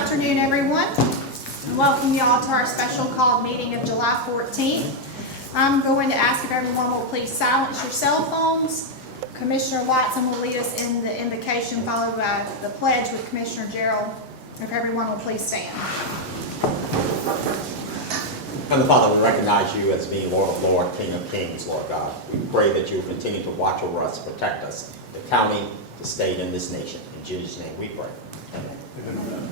afternoon, everyone. And welcome you all to our special called meeting of July 14th. I'm going to ask if everyone will please silence your cell phones. Commissioner Watson will lead us in the invocation, followed by the pledge with Commissioner Gerald. If everyone will please stand. Heavenly Father, we recognize you as being Lord of Lords, King of Kings, Lord God. We pray that you will continue to watch over us, protect us, the county, the state, and this nation. In Jesus' name we pray. Amen. Amen.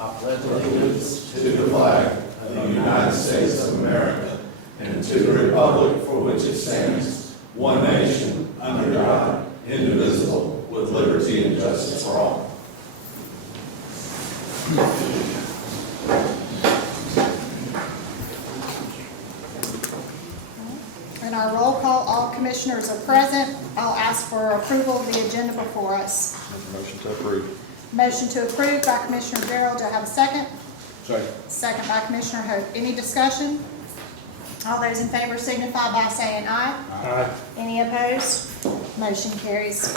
I pledge allegiance to the flag of the United States of America and to the republic for which it stands, one nation, under God, indivisible, with liberty and justice for all. In our roll call, all commissioners are present. I'll ask for approval of the agenda before us. Motion to approve. Motion to approve by Commissioner Gerald. Do I have a second? Second. Second by Commissioner Hope. Any discussion? All those in favor signify by saying aye. Aye. Any opposed? Motion carries.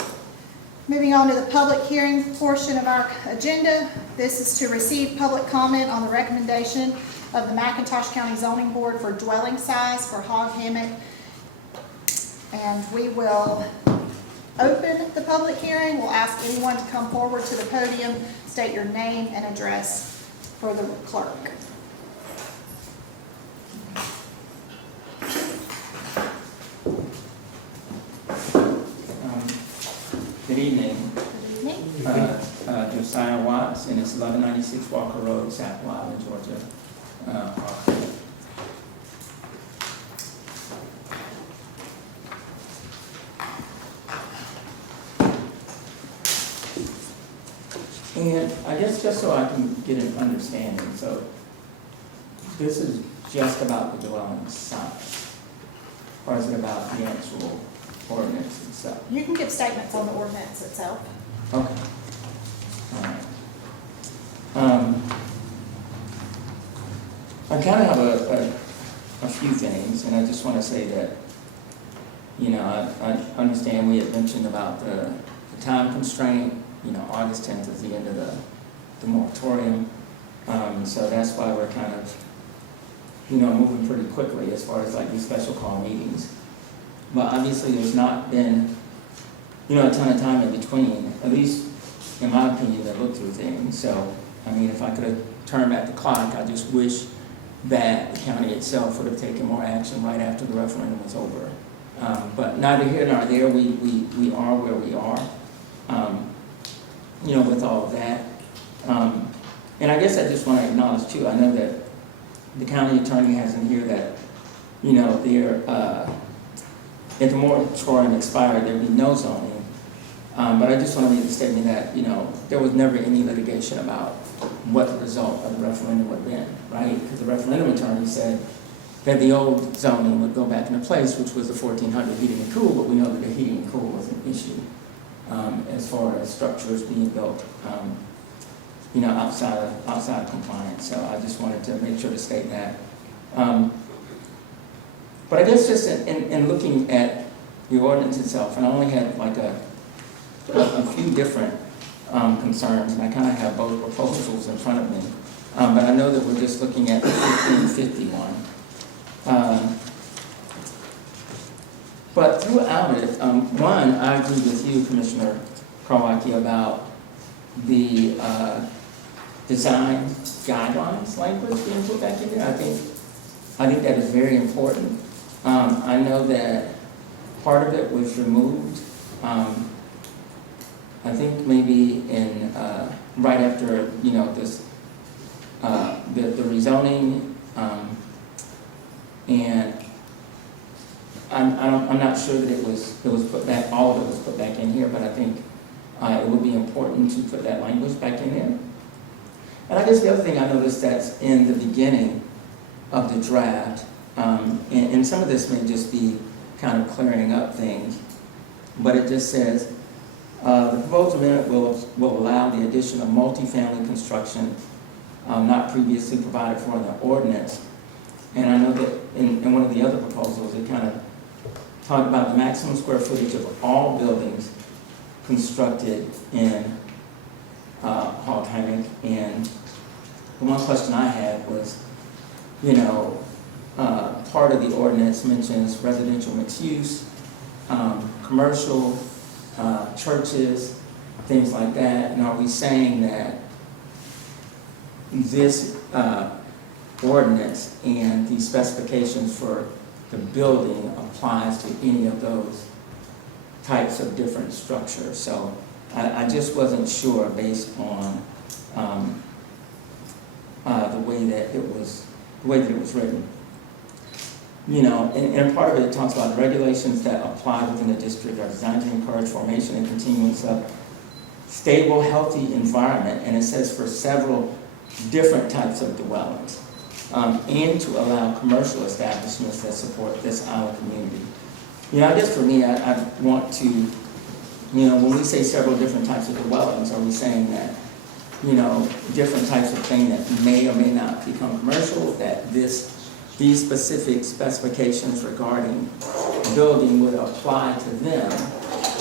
Moving on to the public hearing portion of our agenda. This is to receive public comment on the recommendation of the McIntosh County Zoning Board for dwelling size for hog hammock. And we will open the public hearing. We'll ask anyone to come forward to the podium, state your name and address for the clerk. Good evening. Good evening. Josiah Watts, and it's 1196 Walker Road, Chapel Island, Georgia. And I guess just so I can get an understanding, so this is just about the dwelling size, or is it about the actual ordinance itself? You can give statements on the ordinance itself. Okay. All right. I kind of have a few things, and I just want to say that, you know, I understand we had mentioned about the time constraint. You know, August 10th is the end of the moratorium. So that's why we're kind of, you know, moving pretty quickly as far as like these special call meetings. But obviously there's not been, you know, a ton of time in between, at least in my opinion, to look through things. So, I mean, if I could have turned back the clock, I just wish that the county itself would have taken more action right after the referendum was over. But neither here nor there, we are where we are. You know, with all of that. And I guess I just want to acknowledge too, I know that the county attorney has in here that, you know, if the moratorium expired, there'd be no zoning. But I just want to make the statement that, you know, there was never any litigation about what the result of the referendum would have been, right? Because the referendum attorney said that the old zoning would go back into place, which was the 1400 heating and cool, but we know that the heating and cool was an issue. As far as structures being built, you know, outside of compliance. So I just wanted to make sure to state that. But I guess just in looking at the ordinance itself, and I only had like a few different concerns, and I kind of have both proposals in front of me. But I know that we're just looking at 1551. But throughout it, one, I agree with you, Commissioner Karwacki, about the design guidelines language being put back in there. I think that is very important. I know that part of it was removed. I think maybe in right after, you know, this the rezoning, and I'm not sure that it was put back, all of it was put back in here, but I think it would be important to put that language back in there. And I guess the other thing I noticed that's in the beginning of the draft, and some of this may just be kind of clearing up things, but it just says, the proposed amendment will allow the addition of multifamily construction not previously provided for in the ordinance. And I know that in one of the other proposals, it kind of talked about the maximum square footage of all buildings constructed in hog hammock and the one question I had was, you know, part of the ordinance mentions residential mixed use, commercial, churches, things like that. And are we saying that this ordinance and the specifications for the building applies to any of those types of different structures? So I just wasn't sure based on the way that it was written. You know, and part of it talks about the regulations that apply within the district are designed to encourage formation and continuance of stable, healthy environment, and it says for several different types of dwellings, and to allow commercial establishments that support this island community. You know, I guess for me, I want to, you know, when we say several different types of dwellings, are we saying that, you know, different types of things that may or may not become commercial, that these specific specifications regarding building would apply to them,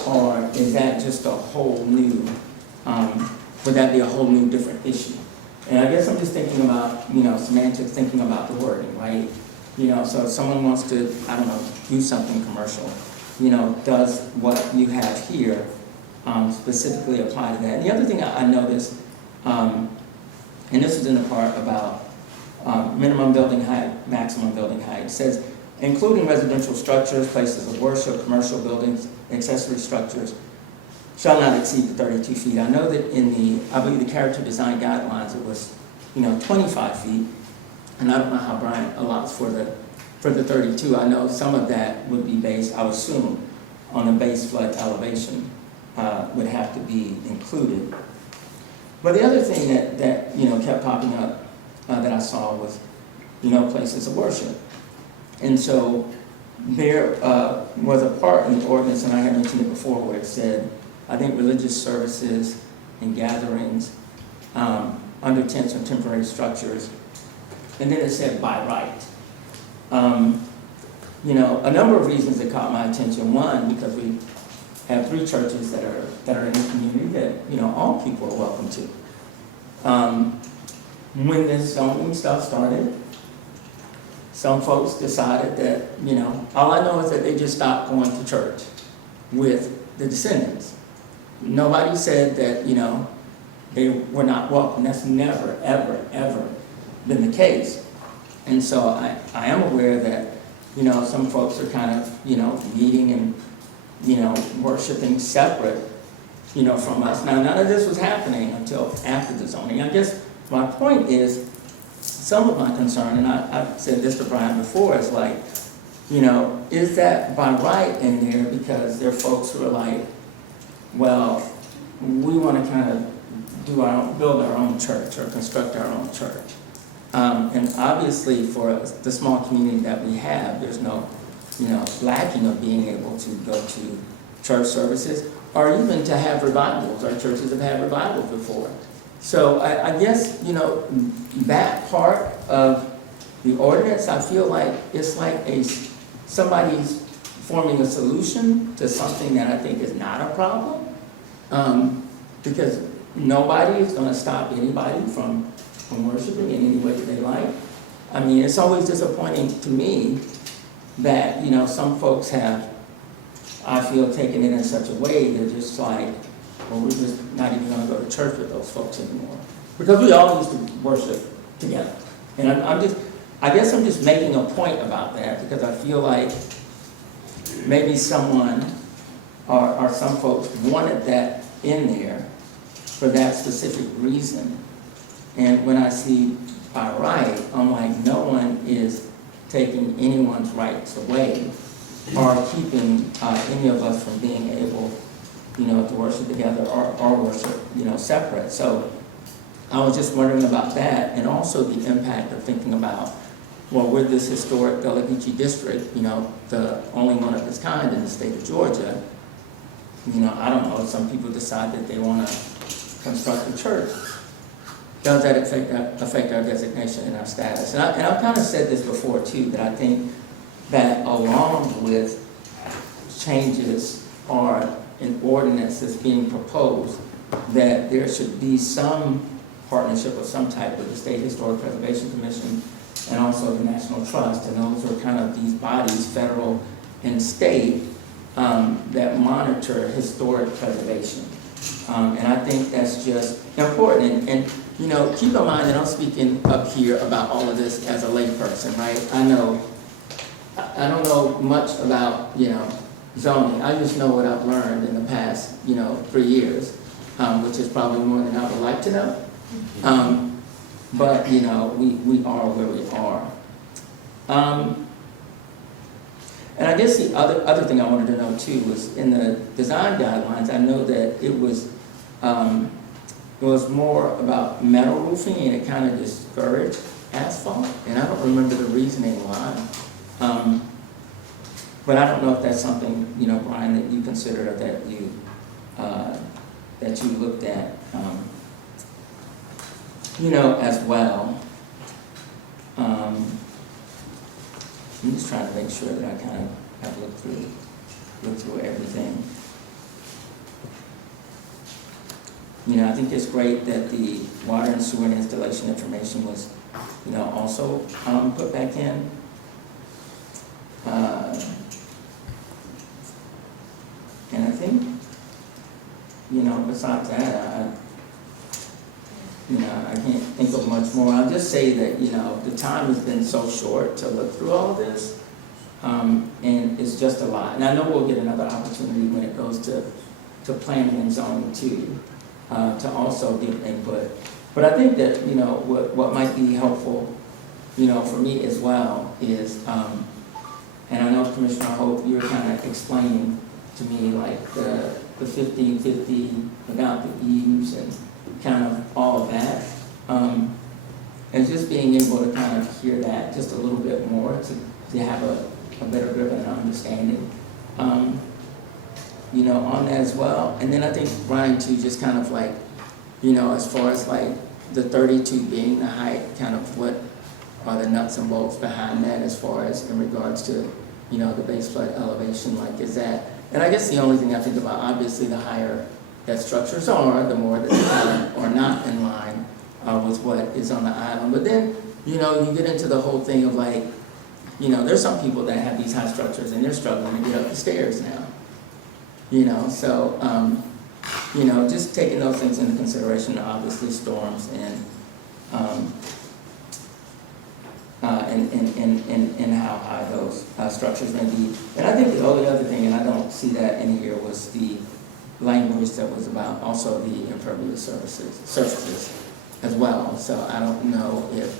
or is that just a whole new, would that be a whole new different issue? And I guess I'm just thinking about, you know, semantics, thinking about the wording, right? You know, so if someone wants to, I don't know, do something commercial, you know, does what you have here specifically apply to that? And the other thing I noticed, and this is in the part about minimum building height, maximum building height. It says, including residential structures, places of worship, commercial buildings, accessory structures, shall not exceed the 32 feet. I know that in the, I believe the character design guidelines, it was, you know, 25 feet. And I don't know how Brian allots for the 32. I know some of that would be based, I would assume, on the base flood elevation would have to be included. But the other thing that you know, kept popping up that I saw was, you know, places of worship. And so there was a part in the ordinance, and I had mentioned it before, where it said, I think religious services and gatherings under tents or temporary structures, and then it said by right. You know, a number of reasons that caught my attention. One, because we have 3 churches that are in the community that, you know, all people are welcome to. When this zoning stuff started, some folks decided that, you know, all I know is that they just stopped going to church with the descendants. Nobody said that, you know, they were not welcome. That's never, ever, ever been the case. And so I am aware that, you know, some folks are kind of, you know, meeting and, you know, worshiping separate, you know, from us. Now, none of this was happening until after the zoning. I guess my point is, some of my concern, and I've said this to Brian before, is like, you know, is that by right in there because there are folks who are like, well, we want to kind of build our own church or construct our own church. And obviously for the small community that we have, there's no, you know, lacking of being able to go to church services or even to have revivals. Our churches have had revivals before. So I guess, you know, that part of the ordinance, I feel like it's like somebody's forming a solution to something that I think is not a problem. Because nobody is going to stop anybody from worshiping in any way that they like. I mean, it's always disappointing to me that, you know, some folks have, I feel, taken it in such a way, they're just like, well, we're just not even going to go to church with those folks anymore. Because we all used to worship together. And I guess I'm just making a point about that because I feel like maybe someone or some folks wanted that in there for that specific reason. And when I see by right, I'm like, no one is taking anyone's rights away or keeping any of us from being able, you know, to worship together or worship, you know, separate. So I was just wondering about that, and also the impact of thinking about, well, with this historic Gullah Geechee district, you know, the only one of its kind in the state of Georgia, you know, I don't know, some people decide that they want to construct a church. Does that affect our designation and our status? And I've kind of said this before too, that I think that along with changes or an ordinance that's being proposed, that there should be some partnership of some type with the State Historic Preservation Commission and also the National Trust, and those are kind of these bodies, federal and state, that monitor historic preservation. And I think that's just important. And, you know, keep in mind that I'm speaking up here about all of this as a layperson, right? I don't know much about, you know, zoning. I just know what I've learned in the past, you know, 3 years, which is probably more than I would like to know. But, you know, we are where we are. And I guess the other thing I wanted to know too was in the design guidelines, I know that it was more about metal roofing and it kind of discouraged asphalt. And I don't remember the reasoning why. But I don't know if that's something, you know, Brian, that you considered or that you looked at, you know, as well. I'm just trying to make sure that I kind of have looked through everything. You know, I think it's great that the water and sewer and installation information was, you know, also put back in. And I think, you know, besides that, I can't think of much more. I'll just say that, you know, the time has been so short to look through all of this, and it's just a lot. And I know we'll get another opportunity when it goes to planning and zoning too, to also give input. But I think that, you know, what might be helpful, you know, for me as well is, and I know Commissioner Hope, you were kind of explaining to me like the 1550 about the eaves and kind of all of that. And just being able to kind of hear that just a little bit more to have a better grip and understanding, you know, on that as well. And then I think Brian too, just kind of like, you know, as far as like the 32 being the height, kind of what are the nuts and bolts behind that as far as in regards to, you know, the base flood elevation, like is that, and I guess the only thing I think about, obviously the higher that structures are, the more that they are not in line with what is on the island. But then, you know, you get into the whole thing of like, you know, there's some people that have these high structures and they're struggling to get up the stairs now. You know, so, you know, just taking those things into consideration, obviously storms and how high those structures may be. And I think the only other thing, and I don't see that in here, was the language that was about also the impervious surfaces as well. So I don't know if,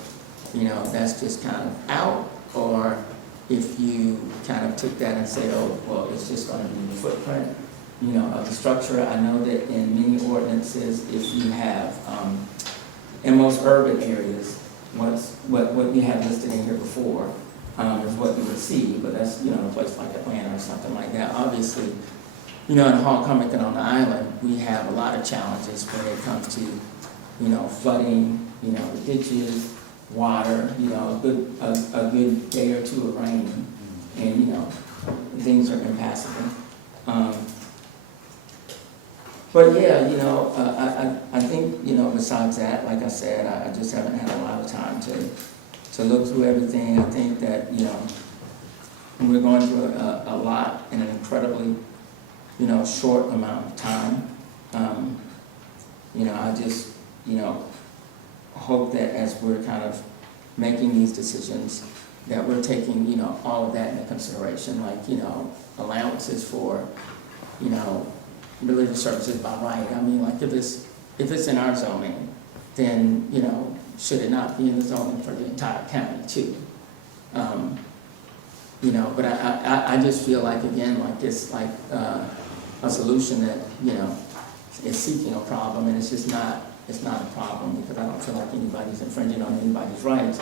you know, that's just kind of out, or if you kind of took that and said, oh, well, it's just going to be the footprint, you know, of the structure. I know that in many ordinances, if you have, in most urban areas, what you have listed in here before is what you would see, but that's, you know, a place like Atlanta or something like that. Obviously, you know, in Hong Kong and on the island, we have a lot of challenges when it comes to, you know, flooding, you know, ditches, water, you know, a good day or two of rain, and, you know, things are impassable. But yeah, you know, I think, you know, besides that, like I said, I just haven't had a lot of time to look through everything. I think that, you know, we're going through a lot in an incredibly, you know, short amount of time. You know, I just, you know, hope that as we're kind of making these decisions, that we're taking, you know, all of that into consideration, like, you know, allowances for, you know, religious services by right. I mean, like, if it's in our zoning, then, you know, should it not be in the zoning for the entire county too? You know, but I just feel like, again, like it's like a solution that, you know, is seeking a problem, and it's just not, it's not a problem, because I don't feel like anybody's infringing on anybody's rights.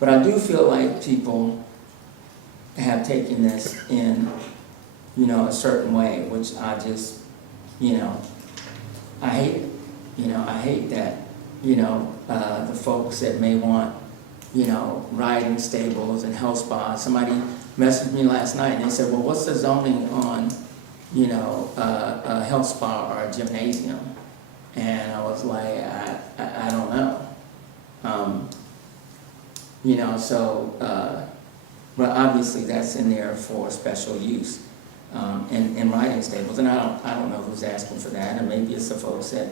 But I do feel like people have taken this in, you know, a certain way, which I just, you know, I hate it. You know, I hate that, you know, the folks that may want, you know, riding stables and health spas. Somebody messaged me last night and they said, well, what's the zoning on, you know, a health spa or a gymnasium? And I was like, I don't know. You know, so, but obviously that's in there for special use, in riding stables. And I don't know who's asking for that, and maybe it's the folks that,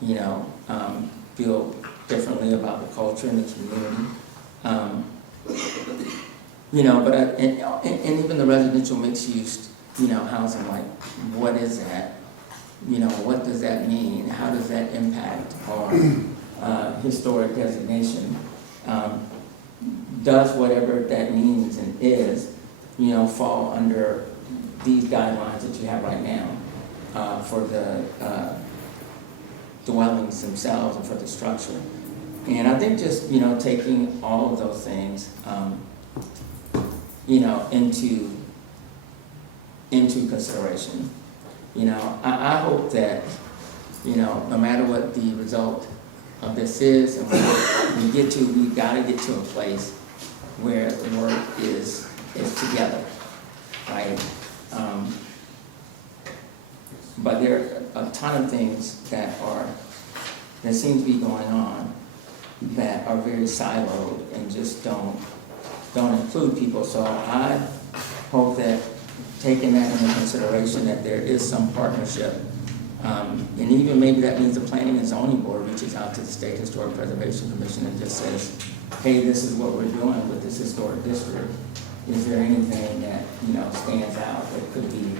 you know, feel differently about the culture and the community. You know, but, and even the residential mixed use, you know, housing, like, what is that? You know, what does that mean? How does that impact our historic designation? Does whatever that means and is, you know, fall under these guidelines that you have right now for the dwellings themselves and for the structure? And I think just, you know, taking all of those things, you know, into consideration. You know, I hope that, you know, no matter what the result of this is and what we get to, we've got to get to a place where the work is together, right? But there are a ton of things that seem to be going on that are very siloed and just don't include people. So I hope that, taking that into consideration, that there is some partnership, and even maybe that means the Planning and Zoning Board reaches out to the State Historic Preservation Commission and just says, hey, this is what we're doing with this historic district. Is there anything that, you know, stands out that could be,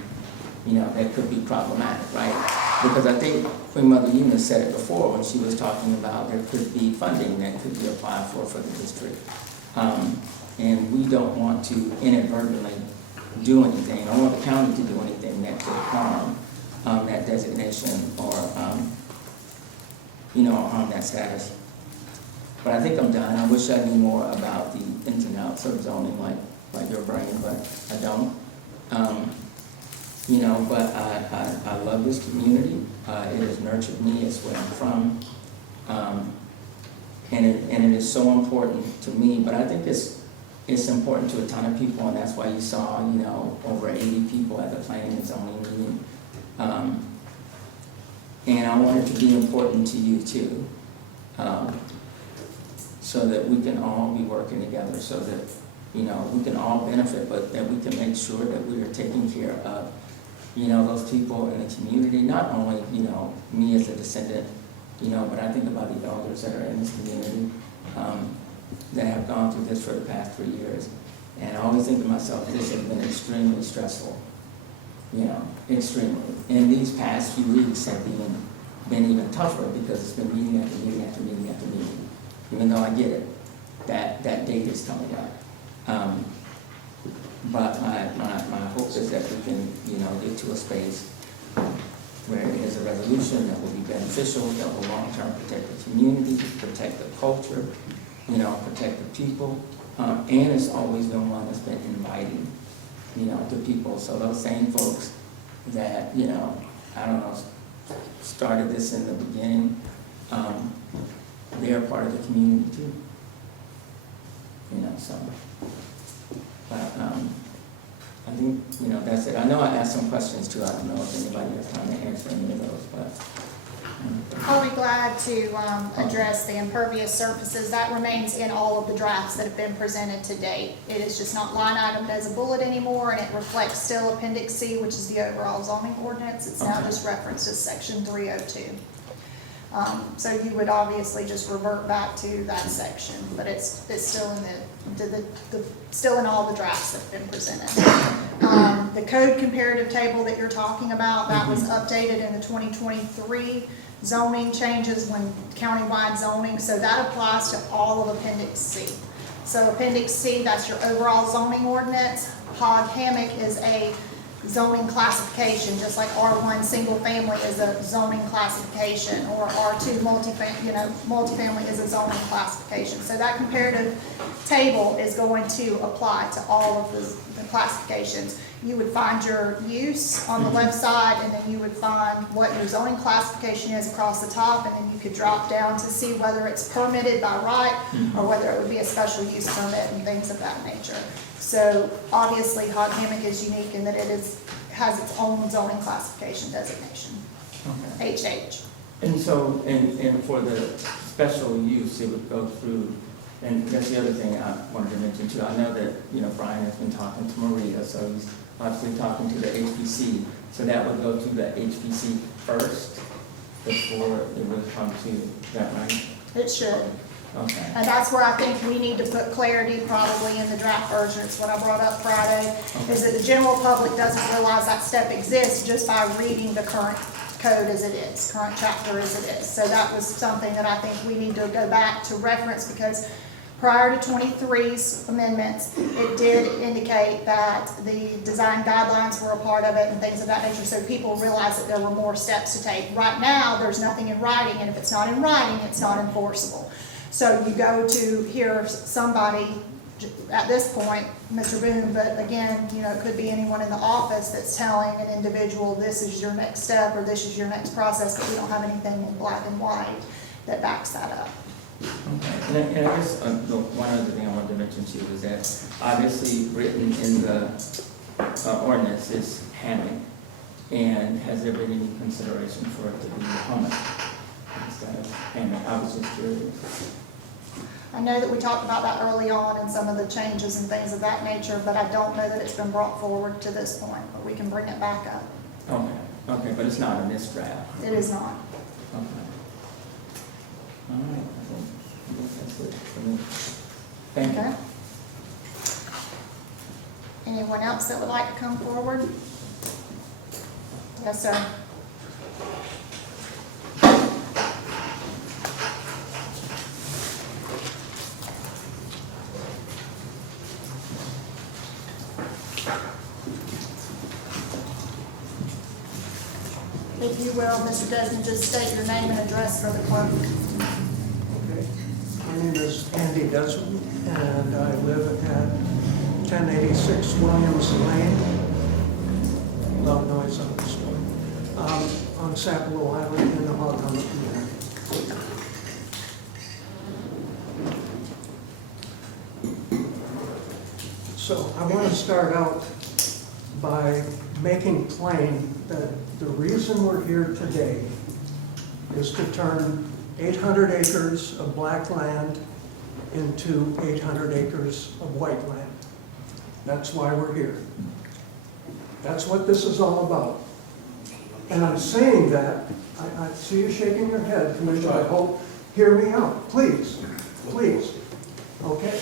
you know, that could be problematic, right? Because I think Queen Mother Eunice said it before when she was talking about there could be funding that could be applied for the district. And we don't want to inadvertently do anything. I don't want the county to do anything that could harm that designation or, you know, harm that status. But I think I'm done. I wish I knew more about the ins and outs of zoning like your brain, but I don't. You know, but I love this community. It has nurtured me. It's where I'm from. And it is so important to me, but I think it's important to a ton of people, and that's why you saw, you know, over 80 people at the Planning and Zoning meeting. And I want it to be important to you too, so that we can all be working together, so that, you know, we can all benefit, but that we can make sure that we are taking care of, you know, those people in the community, not only, you know, me as a descendant, you know, but I think about the elders that are in this community, that have gone through this for the past 3 years. And I always think to myself, this has been extremely stressful, you know, extremely. And these past few weeks have been even tougher because it's been meeting after meeting after meeting after meeting. Even though I get it, that date is coming up. But my hope is that we can, you know, get to a space where it is a resolution that will be beneficial, that will long-term protect the community, protect the culture, you know, protect the people, and it's always been one that's been inviting, you know, to people. So those same folks that, you know, I don't know, started this in the beginning, they're part of the community too, you know, so. But I think, you know, that's it. I know I asked some questions too. I don't know if anybody has time to answer any of those, but. I'll be glad to address the impervious surfaces. That remains in all of the drafts that have been presented to date. It is just not line itemed as a bullet anymore, and it reflects still Appendix C, which is the overall zoning ordinance. It's now just referenced as Section 302. So you would obviously just revert back to that section, but it's still in still in all the drafts that have been presented. The code comparative table that you're talking about, that was updated in the 2023 zoning changes when countywide zoning, so that applies to all of Appendix C. So Appendix C, that's your overall zoning ordinance. Hog hammock is a zoning classification, just like R1 single family is a zoning classification, or R2 multifamily is a zoning classification. So that comparative table is going to apply to all of the classifications. You would find your use on the left side, and then you would find what your zoning classification is across the top, and then you could drop down to see whether it's permitted by right or whether it would be a special use permit and things of that nature. So obviously hog hammock is unique in that it has its own zoning classification designation, Okay. HH. And so, and for the special use, it would go through, and that's the other thing I wanted to mention too. I know that, Brian has been talking to Maria, so he's obviously talking to the HPC. So that would go through the HPC first before it would come to, is that right? It should. Okay. And that's where I think we need to put clarity probably in the draft version. It's what I brought up Friday, is that the general public doesn't realize that step exists just by reading the current code as it is, current chapter as it is. So that was something that I think we need to go back to reference, because prior to 23's amendments, it did indicate that the design guidelines were a part of it and things of that nature, so people realized that there were more steps to take. Right now, there's nothing in writing, and if it's not in writing, it's not enforceable. So you go to hear somebody, at this point, Mr. Boone, but again, it could be anyone in the office that's telling an individual, this is your next step, or this is your next process, but we don't have anything in black and white that backs that up. Okay, and I guess the one other thing I wanted to mention to you is that obviously written in the ordinance is hammock, and has there been any consideration for it to be hummock instead of hammock? I was just curious. I know that we talked about that early on and some of the changes and things of that nature, but I don't know that it's been brought forward to this point, but we can bring it back up. Okay, but it's not in this draft. It is not. Okay. All right, I think that's it for me. Thank you. Okay. Anyone else that would like to come forward? Yes, sir. If you will, Mr. Desmond, just state your name and address for the clerk. Okay. My name is Andy Desmond, and I live at 1086 Williams Lane. Loud noise on this one. On Sapelo Island in the Hog Hummock community. So I want to start out by making plain that the reason we're here today is to turn 800 acres of black land into 800 acres of white land. That's why we're here. That's what this is all about. And I'm saying that, I see you shaking your head, Commissioner, I hope, hear me out, please, please, okay?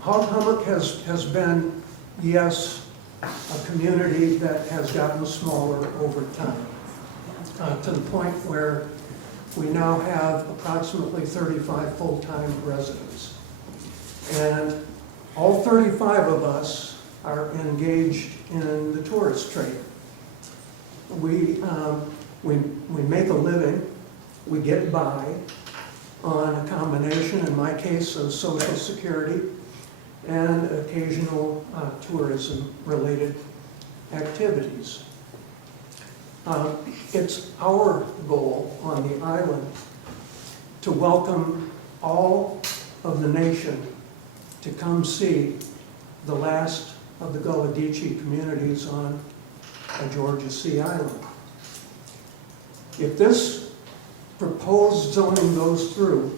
Hog Hummock has been, yes, a community that has gotten smaller over time, to the point where we now have approximately 35 full-time residents. And all 35 of us are engaged in the tourist trade. We make a living, we get by on a combination, in my case, of Social Security and occasional tourism-related activities. It's our goal on the island to welcome all of the nation to come see the last of the Gullah Geechee communities on Georgia Sea Island. If this proposed zoning goes through,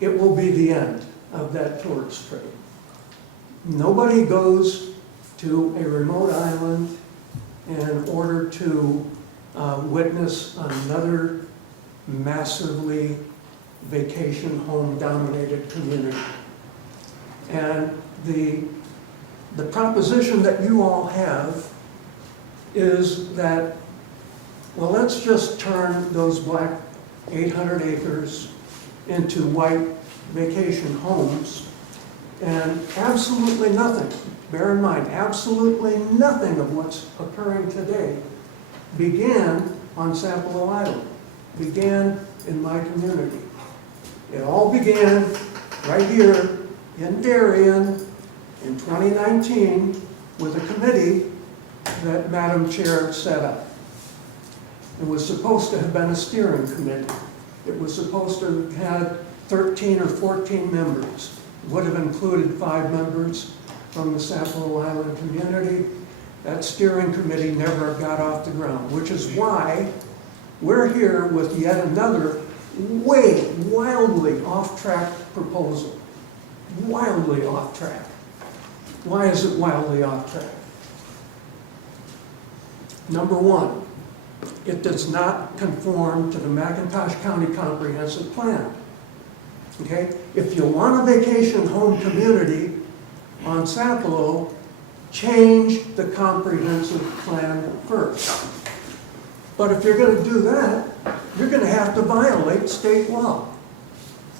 it will be the end of that tourist trade. Nobody goes to a remote island in order to witness another massively vacation home dominated community. And the proposition that you all have is that, well, let's just turn those black 800 acres into white vacation homes, and absolutely nothing, bear in mind, absolutely nothing of what's occurring today began on Sapelo Island, began in my community. It all began right here in Darien in 2019 with a committee that Madam Chair set up. It was supposed to have been a steering committee. It was supposed to have had 13 or 14 members. It would have included 5 members from the Sapelo Island community. That steering committee never got off the ground, which is why we're here with yet another wildly off-track proposal. Wildly off-track. Why is it wildly off-track? Number one, it does not conform to the McIntosh County Comprehensive Plan. Okay? If you want a vacation home community on Sapelo, change the comprehensive plan first. But if you're going to do that, you're going to have to violate state law.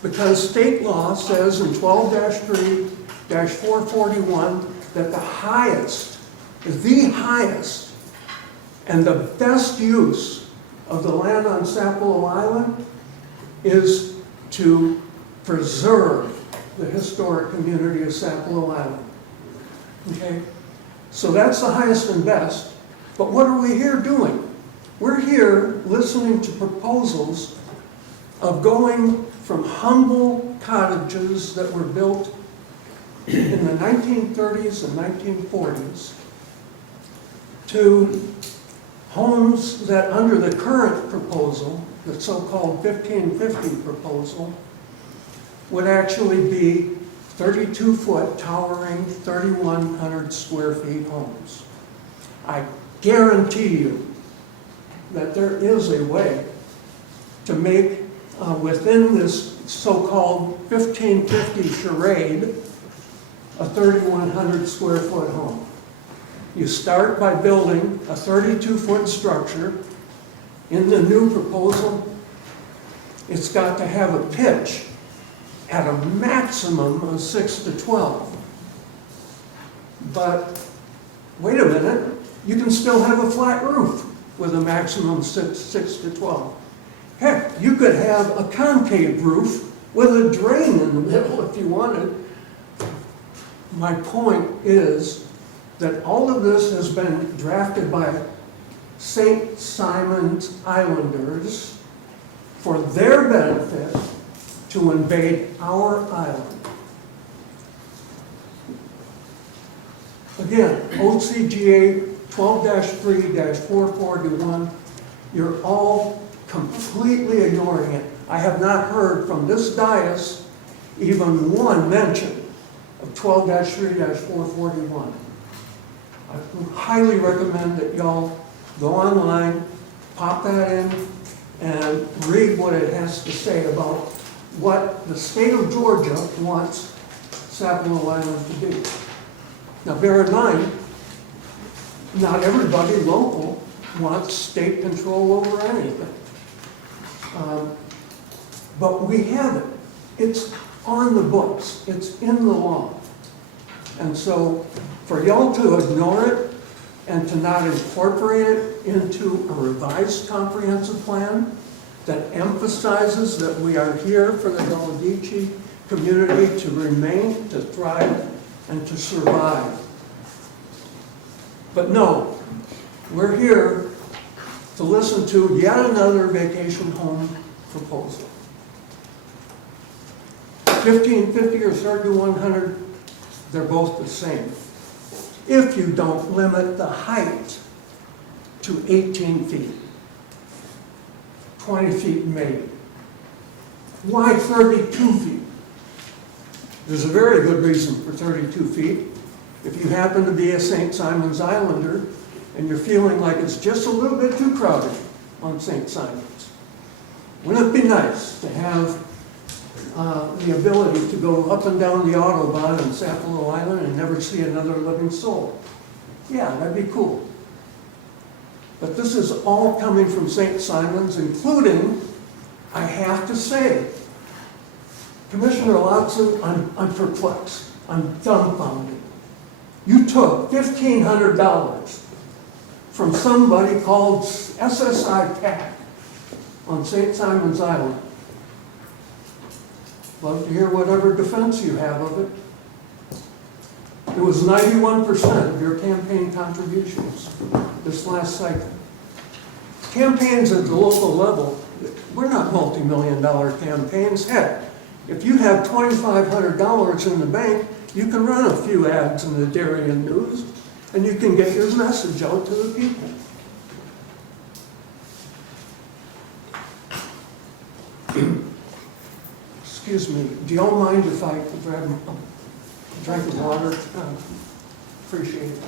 Because state law says in 12-3-441 that the highest and the best use of the land on Sapelo Island is to preserve the historic community of Sapelo Island. Okay? So that's the highest and best. But what are we here doing? We're here listening to proposals of going from humble cottages that were built in the 1930s and 1940s to homes that under the current proposal, the so-called 1550 proposal, would actually be 32-foot towering 3,100 square feet homes. I guarantee you that there is a way to make within this so-called 1550 charade a 3,100 square foot home. You start by building a 32-foot structure. In the new proposal, it's got to have a pitch at a maximum of 6 to 12. But wait a minute, you can still have a flat roof with a maximum 6 to 12. Heck, you could have a concave roof with a drain in the middle if you wanted. My point is that all of this has been drafted by St. Simons Islanders for their benefit to invade our island. Again, OCGA 12-3-441, you're all completely ignoring it. I have not heard from this dais even one mention of 12-3-441. I highly recommend that y'all go online, pop that in, and read what it has to say about what the state of Georgia wants Sapelo Island to be. Now bear in mind, not everybody local wants state control over anything. But we have it. It's on the books. It's in the law. And so for y'all to ignore it and to not incorporate it into a revised comprehensive plan that emphasizes that we are here for the Deladici community to remain, to thrive, and to survive. But no, we're here to listen to yet another vacation home proposal. 1550 or 3100, they're both the same. If you don't limit the height to 18 feet, 20 feet maybe. Why 32 feet? There's a very good reason for 32 feet. If you happen to be a St. Simons Islander and you're feeling like it's just a little bit too crowded on St. Simons, wouldn't it be nice to have the ability to go up and down the Autobahn on Sapelo Island and never see another living soul? Yeah, that'd be cool. But this is all coming from St. Simons, including, I have to say, Commissioner Lotson, I'm perplexed. I'm dumbfounded. You took $1,500 from somebody called SSI PAC on St. Simons Island. Love to hear whatever defense you have of it. It was 91% of your campaign contributions this last cycle. Campaigns at the local level, we're not multi-million-dollar campaigns. Heck, if you have $2,500 in the bank, You can run a few ads in the Darien News, and you can get your message out to the people. Excuse me, do y'all mind if I grab a drink of water? Appreciate it.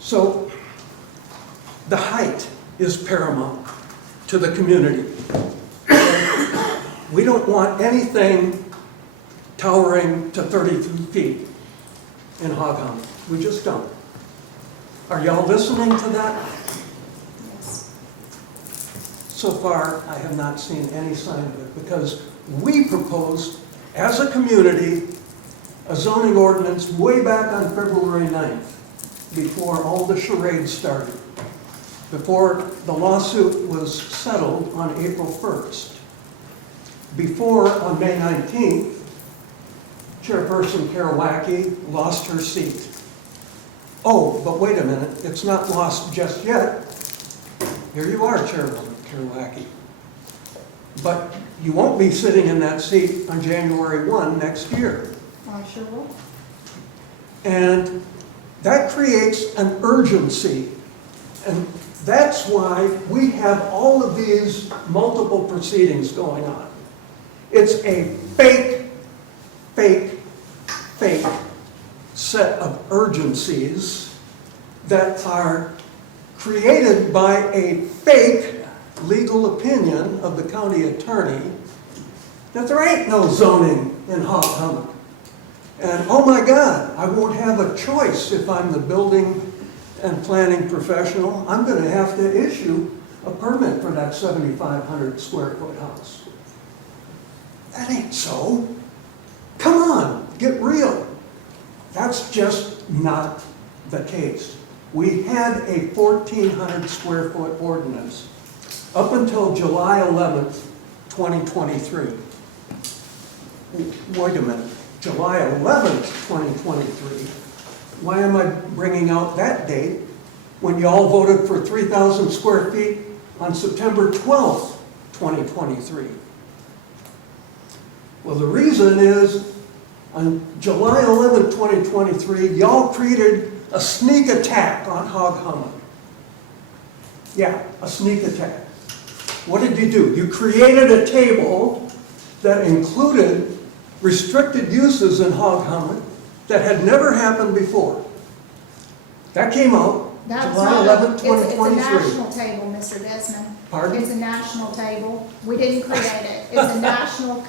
So, the height is paramount to the community. We don't want anything towering to 33 feet in Hog Hunt. We just don't. Are y'all listening to that? Yes. So far, I have not seen any sign of it, because we proposed, as a community, a zoning ordinance way back on February 9th, before all the charades started, before the lawsuit was settled on April 1st, before, on May 19th, Chairperson Karawacki lost her seat. Oh, but wait a minute, it's not lost just yet. Here you are, Chairwoman Karawacki. But you won't be sitting in that seat on January 1 next year. I sure will. And that creates an urgency. And that's why we have all of these multiple proceedings going on. It's a fake set of urgencies that are created by a fake legal opinion of the county attorney that there ain't no zoning in Hog Hummock. And oh my God, I won't have a choice if I'm the building and planning professional. I'm going to have to issue a permit for that 7,500 square foot house. That ain't so. Come on, get real. That's just not the case. We had a 1,400 square foot ordinance up until July 11th, 2023. Wait a minute. July 11th, 2023. Why am I bringing out that date when you all voted for 3,000 square feet on September 12th, 2023? Well, the reason is on July 11th, 2023, y'all created a sneak attack on Hog Hummock. Yeah, a sneak attack. What did you do? You created a table that included restricted uses in Hog Hummock that had never happened before. That came out That's July not 11, It's 2023. a national table, Mr. Desmond. Pardon? It's a national table. We didn't create it. It's a national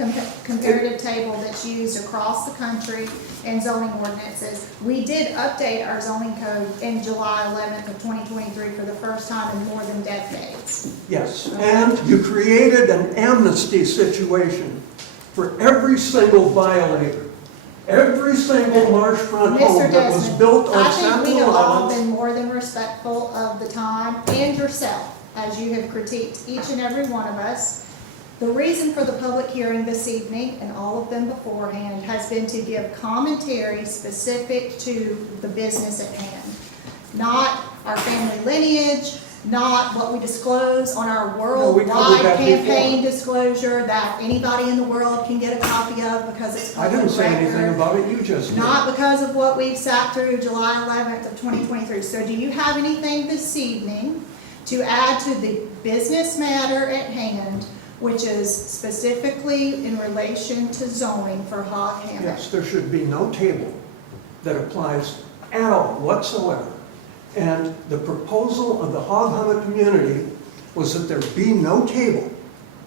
comparative table that's used across the country in zoning ordinances. We did update our zoning code in July 11th of 2023 for the first time in more than decades. Yes, and you created an amnesty situation for every single violator. Every single marshfront home Mr. that was Desmond, built on I think we Sentinel have all Island. been more than respectful of the time and yourself as you have critiqued each and every one of us. The reason for the public hearing this evening, and all of them beforehand, has been to give commentary specific to the business at hand. Not our family lineage, not what we disclose on our we covered worldwide that campaign disclosure that anybody in the world can get a copy of because it's I public didn't say record. anything about it, you just did. Not because of what we've sat through July 11th of 2023. So do you have anything this evening to add to the business matter at hand, which is specifically in relation to zoning for Hog Hammock? Yes, there should be no table that applies at all whatsoever. And the proposal of the Hog Hummock community was that there be no table,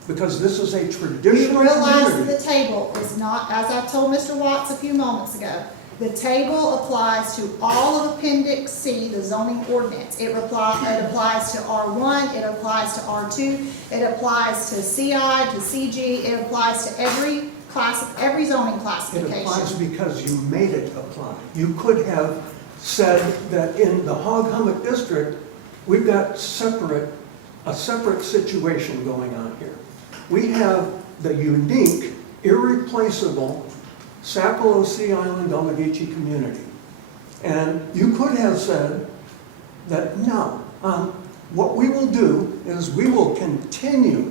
because this is a You traditional realize that community. the table is not, as I told Mr. Watts a few moments ago, the table applies to all of Appendix C, the zoning ordinance. It applies to R1, it applies to R2, it applies to CI, to CG, it applies to every every zoning It applies classification. because you made it apply. You could have said that in the Hog Hummock District, we've got a separate situation going on here. We have the unique, irreplaceable Sapelo Sea Island Gullah Geechee community. And you could have said that, no, what we will do is we will continue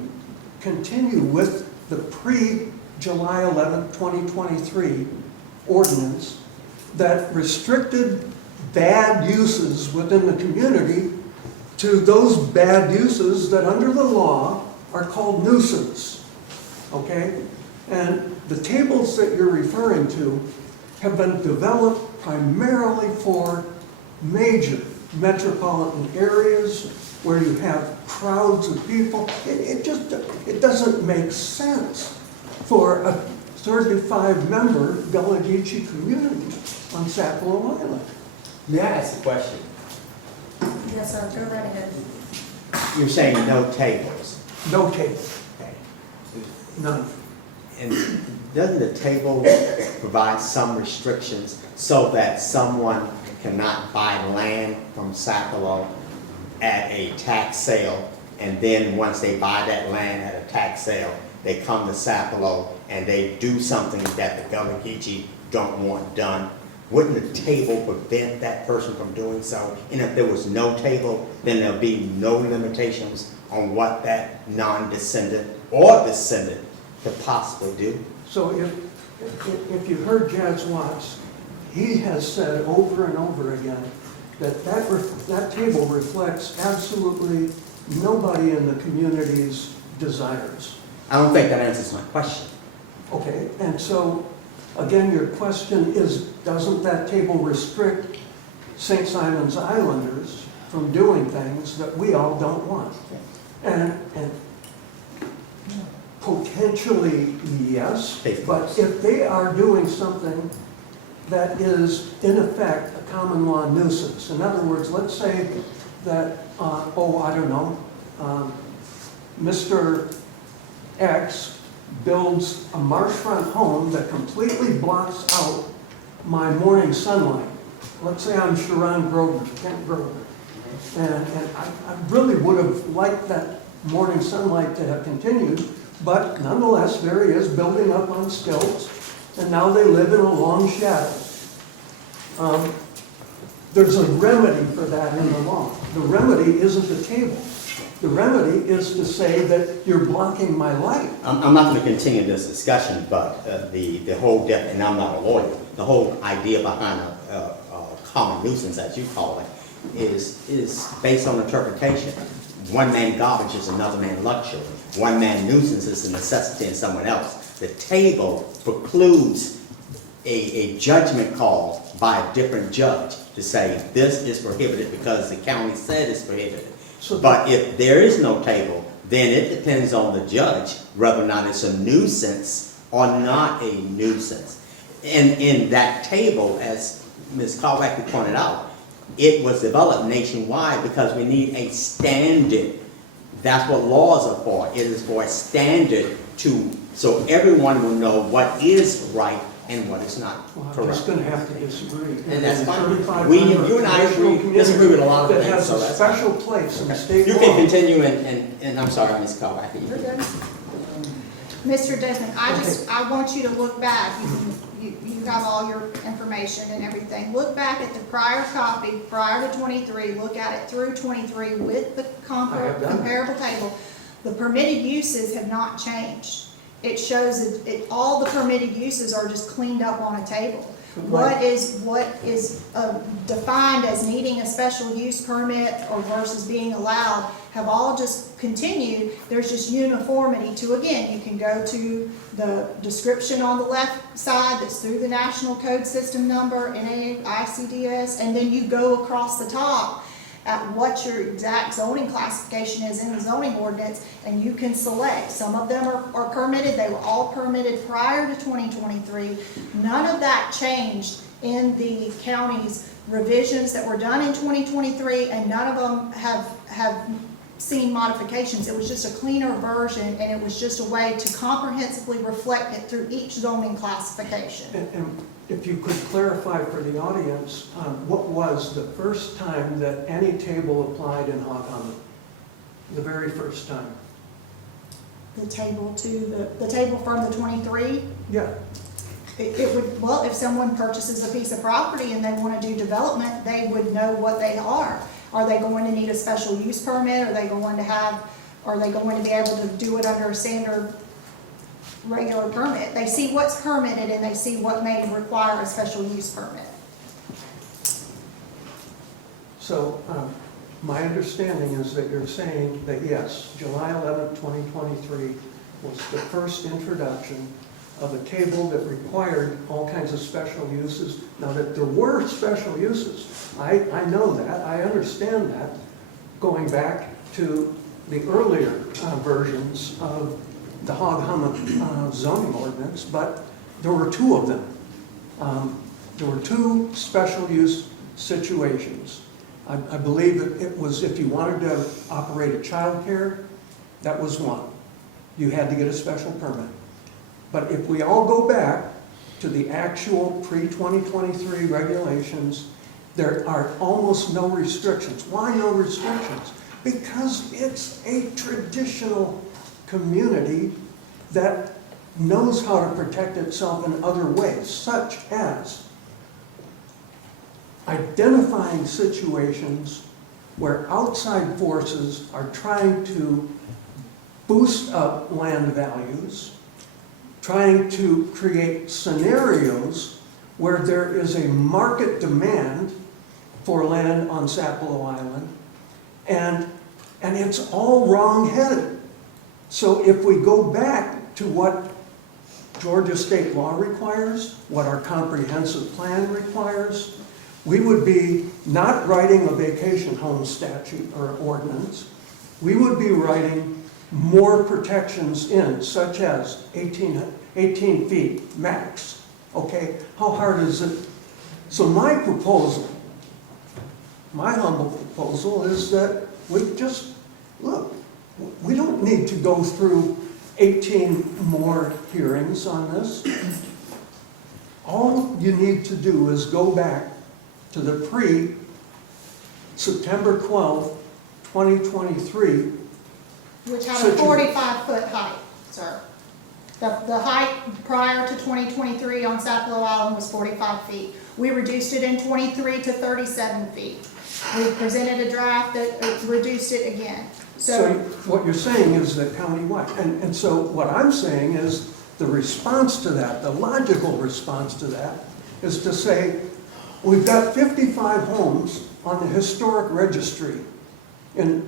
with the pre-July 11, 2023 ordinance that restricted bad uses within the community to those bad uses that under the law are called nuisance, okay? And the tables that you're referring to have been developed primarily for major metropolitan areas where you have crowds of people. It doesn't make sense for a 35-member Gullah Geechee community on Sapelo Island. May I ask a question? Yes, sir, go right ahead. You're saying no tables. No table, Okay. none. And doesn't the table provide some restrictions so that someone cannot buy land from Sapelo at a tax sale, and then once they buy that land at a tax sale, they come to Sapelo and they do something that the Gullah Geechee don't want done? Wouldn't the table prevent that person from doing so? And if there was no table, then there'll be no limitations on what that non-descendant or descendant could possibly do? So if you heard Jazz Watts, he has said over and over again that table reflects absolutely nobody in the community's desires. I don't think that answers my question. Okay, and so, again, your question is, doesn't that table restrict St. Simon's Islanders from doing things that we all don't want? And potentially, yes, but if they are doing something that is, in effect, a common law nuisance, in other words, let's say that, Mr. X builds a marshfront home that completely blocks out my morning sunlight. Let's say I'm Sharon Grosvenor, Kent Grosvenor, and I really would have liked that morning sunlight to have continued, but nonetheless, there he is building up on stilts, and now they live in a long shadow. There's a remedy for that in the law. The remedy isn't the table. The remedy is to say that you're blocking my light. I'm not going to continue this discussion, but the whole, and I'm not a lawyer, the whole idea behind a common nuisance, as you call it, is based on interpretation. One man garbage is another man luxury. One man nuisance is a necessity in someone else. The table precludes a judgment call by a different judge to say this is prohibited because the county said it's prohibited. But if there is no table, then it depends on the judge whether or not it's a nuisance or not a nuisance. And in that table, as Ms. Carwacker pointed out, it was developed nationwide because we need a standard. That's what laws are for. It is for a standard so everyone will know what is right and what is not Well, I'm correct. just going to have to disagree. And that's fine. 35-member You and I traditional disagree with a lot of community things, so that that's has a special place in the state You law. can continue, and I'm sorry, Ms. Carwacker. You're good. Mr. Desmond, I want you to look back. You have all your information and everything. Look back at the prior copy, prior to 23, look at it through 23 with the I have done that. comparable table. The permitted uses have not changed. It shows that all the permitted uses are just cleaned up on a table. Right. What is defined as needing a special use permit or versus being allowed have all just continued. There's just uniformity to, again, you can go to the description on the left side that's through the National Code System number, NAICDS, and then you go across the top at what your exact zoning classification is in the zoning ordinance, and you can select. Some of them are permitted. They were all permitted prior to 2023. None of that changed in the county's revisions that were done in 2023, and none of them have seen modifications. It was just a cleaner version, and it was just a way to comprehensively reflect it through each zoning classification. And if you could clarify for the audience, what was the first time that any table applied in Hog Hummock? The very first time? The table the table from the 23, Yeah. it would, well, if someone purchases a piece of property and they want to do development, they would know what they are. Are they going to need a special use permit? Are they going to be able to do it under a standard regular permit? They see what's permitted and they see what may require a special use permit. So my understanding is that you're saying that yes, July 11th, 2023 was the first introduction of a table that required all kinds of special uses. Now that there were special uses, I know that, I understand that, going back to the earlier versions of the Hog Hummock zoning ordinance, but there were two of them. There were two special use situations. I believe that it was if you wanted to operate a child care, that was one. You had to get a special permit. But if we all go back to the actual pre-2023 regulations, there are almost no restrictions. Why no restrictions? Because it's a traditional community that knows how to protect itself in other ways, such as identifying situations where outside forces are trying to boost up land values, trying to create scenarios where there is a market demand for land on Sapelo Island, and it's all wrong-headed. So if we go back to what Georgia state law requires, what our comprehensive plan requires, we would be not writing a vacation home statute or ordinance. We would be writing more protections in, such as 18 feet max. Okay, how hard is it? So my proposal, my humble proposal is that we just, look, we don't need to go through 18 more hearings on this. All you need to do is go back to the pre-September 12th, 2023. Which had a 45-foot height, sir. The height prior to 2023 on Sapelo Island was 45 feet. We reduced it in 23 to 37 feet. We presented a draft that reduced it again. So what you're saying is that countywide, and so what I'm saying is the response to that, the logical response to that, is to say, we've got 55 homes on the historic registry in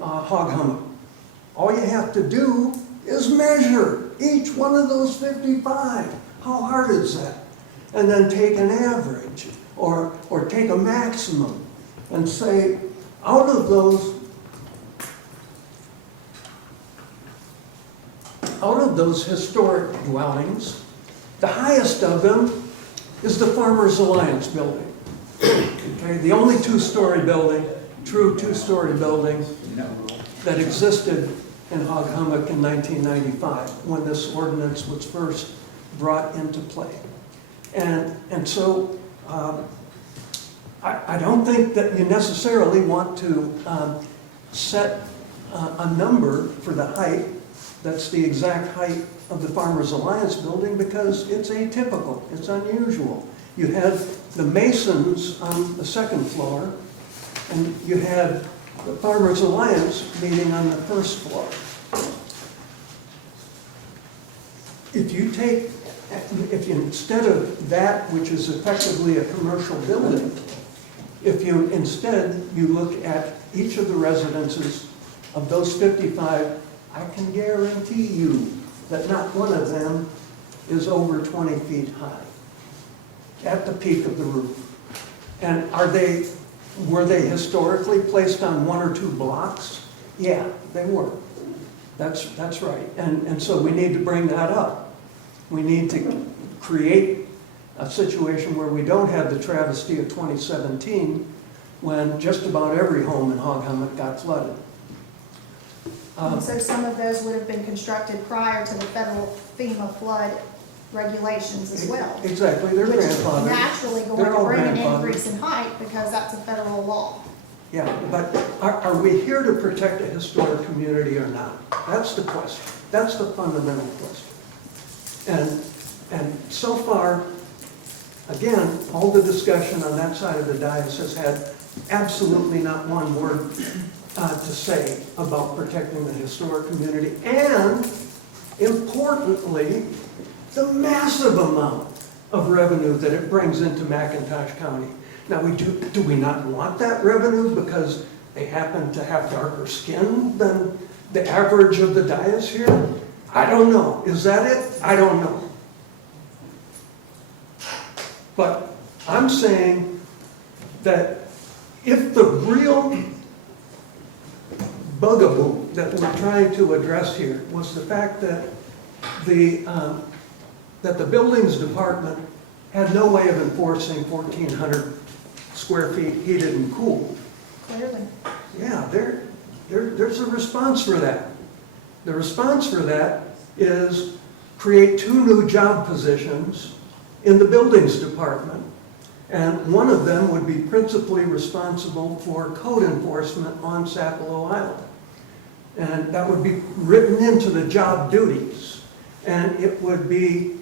Hog Hummock. All you have to do is measure each one of those 55. How hard is that? And then take an average or take a maximum and say, out of those historic dwellings, the highest of them is the Farmers Alliance building. Okay, the only two-story building, true two-story building that existed in Hog Hummock in 1995 when this ordinance was first brought into play. And so I don't think that you necessarily want to set a number for the height that's the exact height of the Farmers Alliance building, because it's atypical, it's unusual. You had the Masons on the second floor, and you had the Farmers Alliance meeting on the first floor. If you instead of that, which is effectively a commercial building, if you instead, you look at each of the residences of those 55, I can guarantee you that not one of them is over 20 feet high at the peak of the roof. And were they historically placed on one or two blocks? Yeah, they were. That's right. And so we need to bring that up. We need to create a situation where we don't have the travesty of 2017 when just about every home in Hog Hummock got flooded. So some of those would have been constructed prior to the federal FEMA flood regulations as well. Exactly, they're Which is grandfathered. naturally going They're to all bring an grandfathered. increase in height because that's a federal law. Yeah, but are we here to protect a historic community or not? That's the question. That's the fundamental question. And so far, again, all the discussion on that side of the dais has had absolutely not one word to say about protecting the historic community, and importantly, the massive amount of revenue that it brings into McIntosh County. Now, do we not want that revenue because they happen to have darker skin than the average of the dais here? I don't know. Is that it? I don't know. But I'm saying that if the real bugaboo that we're trying to address here was the fact that the buildings department had no way of enforcing 1,400 square feet heated and cooled. Clearly. Yeah, there's a response for that. The response for that is create 2 new job positions in the buildings department. And one of them would be principally responsible for code enforcement on Sapelo Island. And that would be written into the job duties. And it would be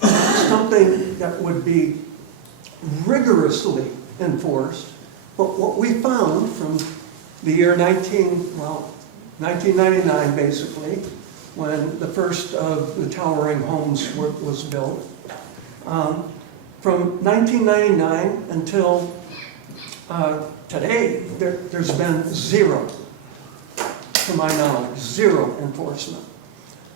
something that would be rigorously enforced. But what we found from the year 1999 basically, when the first of the towering homes was built, from 1999 until today, there's been zero, to my knowledge, zero enforcement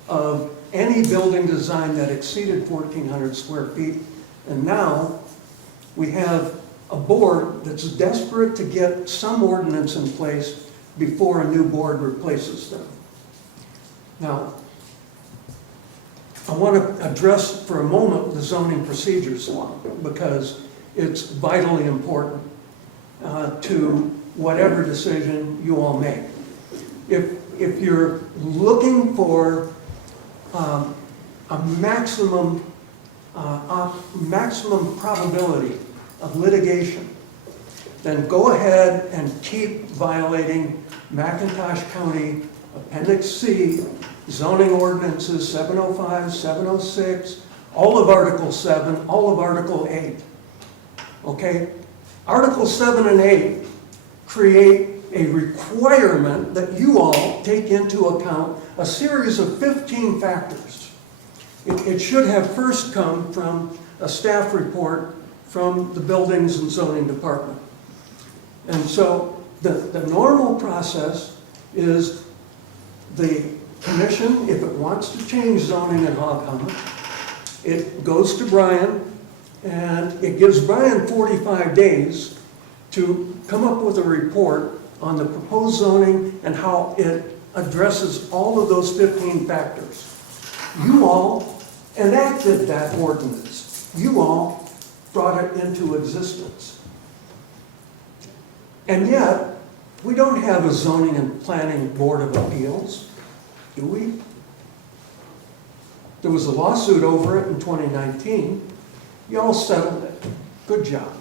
of any building design that exceeded 1,400 square feet. And now we have a board that's desperate to get some ordinance in place before a new board replaces them. Now, I want to address for a moment the zoning procedures law because it's vitally important to whatever decision you all make. If you're looking for a maximum probability of litigation, then go ahead and keep violating McIntosh County Appendix C, zoning ordinances 705, 706, all of Article 7, all of Article 8. Okay? Article 7 and 8 create a requirement that you all take into account a series of 15 factors. It should have first come from a staff report from the Buildings and Zoning Department. And so the normal process is the commission, if it wants to change zoning in Hog Hunt, it goes to Brian, and it gives Brian 45 days to come up with a report on the proposed zoning and how it addresses all of those 15 factors. You all enacted that ordinance. You all brought it into existence. And yet, we don't have a zoning and planning board of appeals, do we? There was a lawsuit over it in 2019. You all settled it. Good job.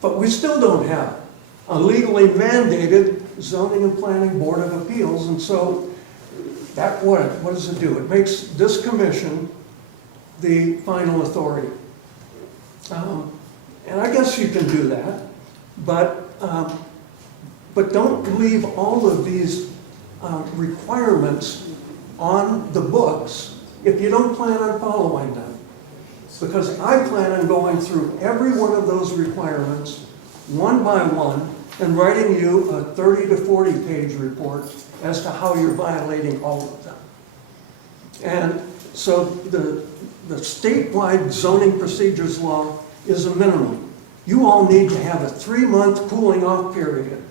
But we still don't have a legally mandated zoning and planning board of appeals, and so that what does it do? It makes this commission the final authority. And I guess you can do that, but don't leave all of these requirements on the books if you don't plan on following them. Because I plan on going through every one of those requirements, one by one, and writing you a 30 to 40 page report as to how you're violating all of them. And so the statewide zoning procedures law is a minimum. You all need to have a 3-month cooling off period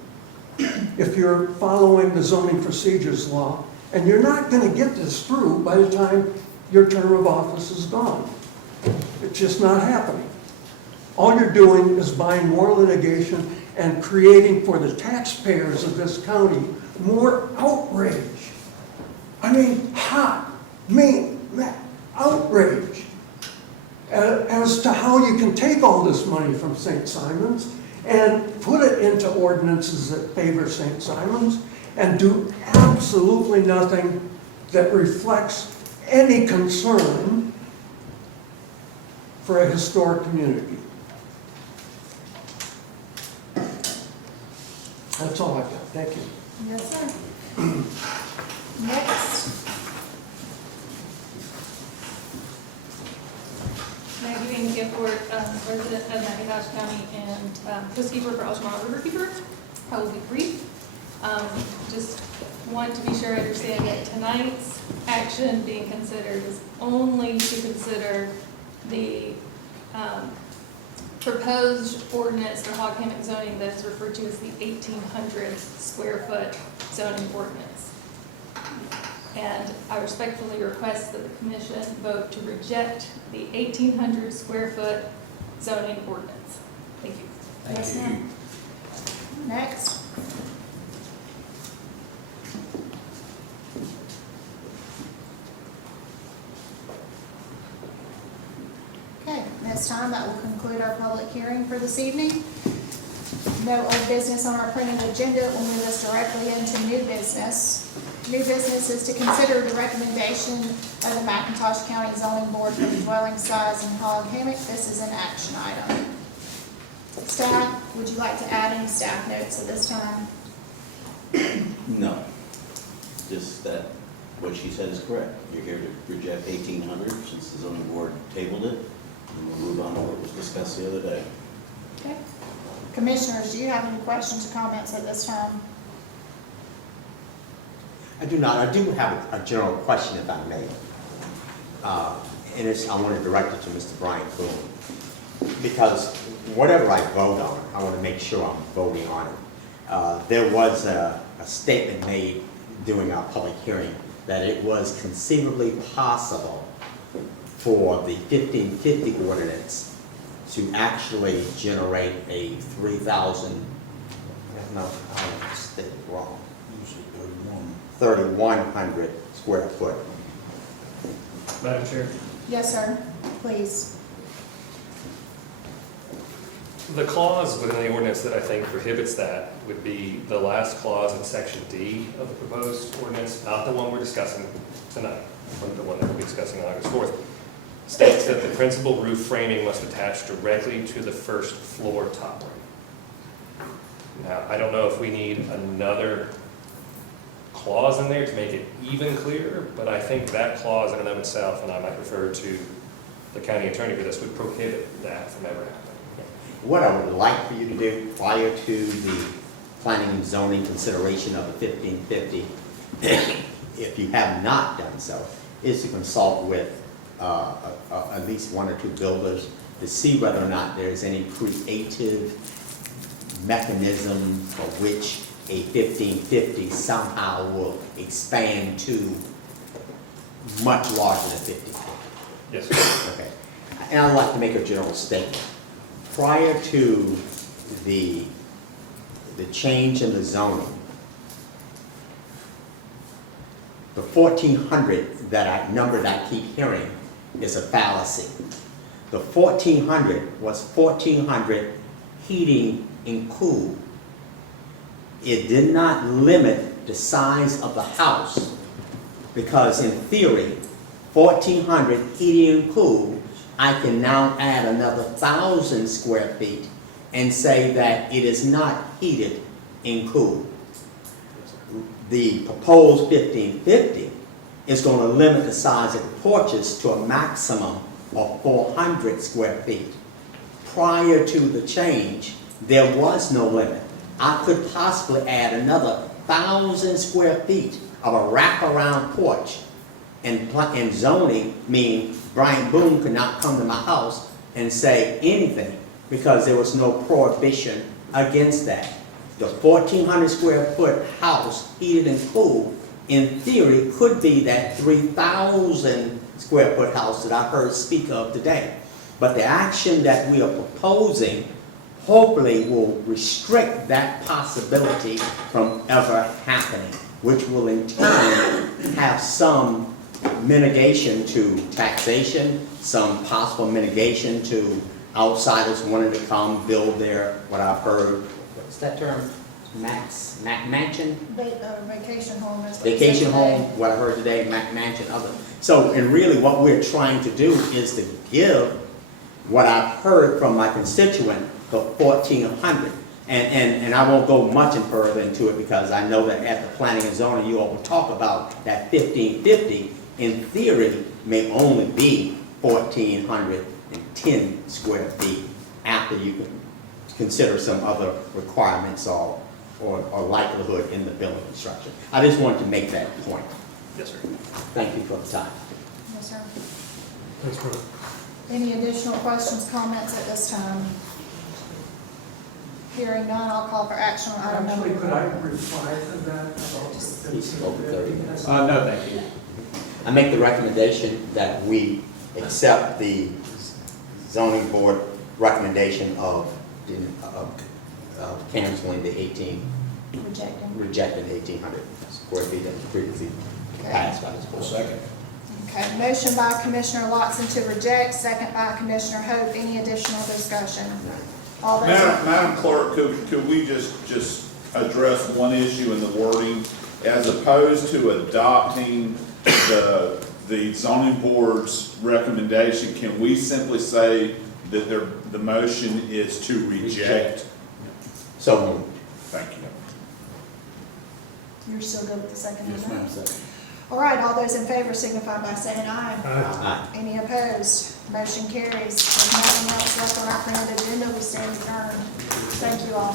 if you're following the zoning procedures law, and you're not going to get this through by the time your term of office is gone. It's just not happening. All you're doing is buying more litigation and creating for the taxpayers of this county more outrage. I mean, outrage as to how you can take all this money from St. Simon's and put it into ordinances that favor St. Simon's and do absolutely nothing that reflects any concern for a historic community. That's all I've got. Thank you. Yes, sir. Next. Maggie Van Gifford, resident of McIntosh County and coastkeeper for Altamont Riverkeeper. I will be brief. Just want to be sure I understand that tonight's action being considered is only to consider the proposed ordinance for hog hammock zoning that is referred to as the 1,800 square foot zoning ordinance. And I respectfully request that the commission vote to reject the 1,800 square foot zoning ordinance. Thank you. Yes, ma'am. Next. Okay, this time that will conclude our public hearing for this evening. No old business on our printed agenda will move us directly into new business. New business is to consider the recommendation of the McIntosh County Zoning Board for the dwelling size and hog hammock. This is an action item. Staff, would you like to add any staff notes at this time? No, just that what she said is correct. You're here to reject 1,800 since the zoning board tabled it, and we'll move on to what was discussed the other day. Okay. Commissioners, do you have any questions or comments at this time? I do not. I do have a general question, if I may. And I want to direct it to Mr. Brian Boone. Because whatever I vote on, I want to make sure I'm voting on it. There was a statement made during our public hearing that it was conceivably possible for the 1550 ordinance to actually generate a 3,000, no, I stated wrong. 3,100 square foot. Madam Chair, Yes, sir. Please. the clause within the ordinance that I think prohibits that would be the last clause in section D of the proposed ordinance, not the one we're discussing tonight, but the one that we'll be discussing on August 4th, states that the principal roof framing must attach directly to the first floor top ring. Now, I don't know if we need another clause in there to make it even clearer, but I think that clause in and of itself, and I might refer to the county attorney for this, would prohibit that from ever happening. What I would like for you to do prior to the planning and zoning consideration of the 1550, if you have not done so, is to consult with at least one or two builders to see whether or not there's any creative mechanism for which a 1550 somehow will expand to much larger than 1550. Yes, sir. Okay. And I'd like to make a general statement. Prior to the change in the zoning, the 1,400 number that I keep hearing is a fallacy. The 1,400 was 1,400 heating and cool. It did not limit the size of the house because in theory, 1,400 heating and cool, I can now add another 1,000 square feet and say that it is not heated and cooled. The proposed 1550 is going to limit the size of the porches to a maximum of 400 square feet. Prior to the change, there was no limit. I could possibly add another 1,000 square feet of a wraparound porch, and zoning meaning Brian Boone could not come to my house and say anything because there was no prohibition against that. The 1,400 square foot house, heated and cooled, in theory could be that 3,000 square foot house that I heard speak of today. But the action that we are proposing hopefully will restrict that possibility from ever happening, which will in turn have some mitigation to taxation, some possible mitigation to outsiders wanting to come build their, what I've heard, what's that term? Mansion? Vacation home is what it says Vacation today. home, what I heard today, mansion, other. So, and really what we're trying to do is to give what I've heard from my constituent, the 1,400. And I won't go much further into it because I know that at the planning and zoning, you all will talk about that 1,550, in theory, may only be 1,410 square feet after you can consider some other requirements or likelihood in the building construction. I just wanted to make that point. Yes, sir. Thank you for the time. Yes, sir. That's right. Any additional questions, comments at this time? Hearing none, I'll call for action on item number Actually, could I 1. reply to that? He spoke 30 minutes. No, thank you. I make the recommendation that we accept the zoning board recommendation of canceling the rejecting 1,800 square feet that was previously passed by this board. Second. Okay, motion by Commissioner Watson to reject, second by Commissioner Hope. Any additional discussion? All those, Madam Clerk, could we just address one issue in the wording? As opposed to adopting the zoning board's recommendation, can we simply say that the motion is to reject? So moved. Thank you. you're still good with the second Yes, amendment? ma'am, second. All right, all those in favor signify by saying aye. Aye. Any opposed? Motion carries. There's nothing else left on our printed agenda. We stand adjourned. Thank you all.